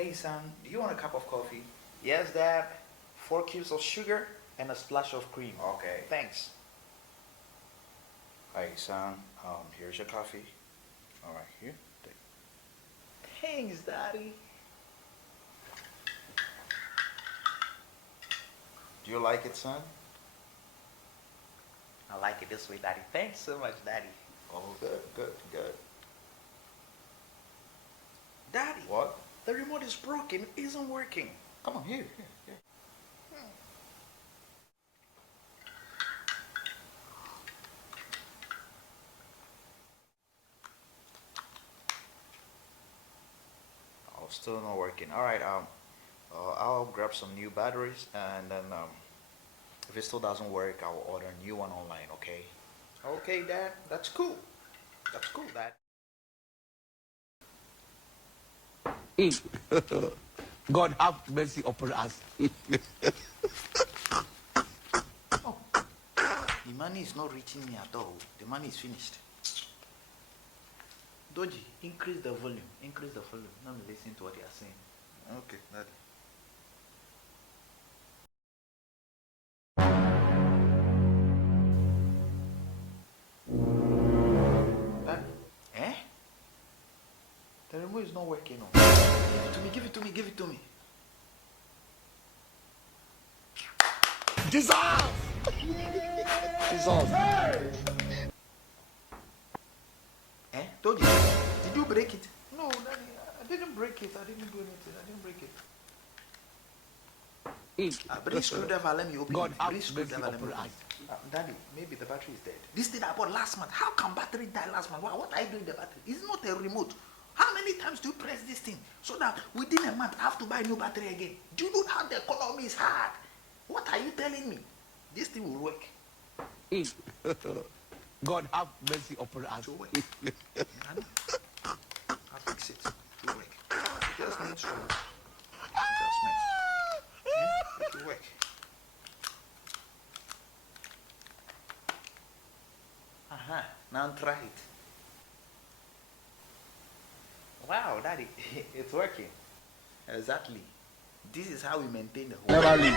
Hey son, do you want a cup of coffee? Yes, Dad. 4 cubes of sugar and a splash of cream. Okay. Thanks. Hey son, here's your coffee. All right, here. Take. Thanks, Daddy. Do you like it, son? I like it this way, Daddy. Thanks so much, Daddy. Oh, good. Daddy. What? The remote is broken. It isn't working. Come on, here. Oh, still not working. All right, I'll grab some new batteries, and then if it still doesn't work, I'll order a new one online. Okay? Okay, Dad. That's cool. That's cool, Dad. God have mercy upon us. Oh, the money is not reaching me at all. The money is finished. Doji, increase the volume. Increase the volume. Let me listen to what they are saying. Okay, Daddy. Daddy, Eh? the remote is not working. No. Give it to me. Jesus! Jesus! Eh? Told you. Did you break it? No, Daddy, I didn't break it. I didn't do anything. I didn't break it. Bring screwdriver, let me open God it. have Bring mercy screwdriver, let me upon open us. it. Daddy, maybe the battery is dead. This thing I bought last month, how can battery die last month? What are you doing with the battery? It's not a remote. How many times do you press this thing so that within a month I have to buy a new battery again? Do you know how the economy is hard? What are you telling me? This thing will work. God have mercy upon us. It will work. I'll fix it. It will work. It just needs some adjustment. It will work. Now try it. Wow, Daddy, it's working. Exactly. This is how we maintain the home. Never leave.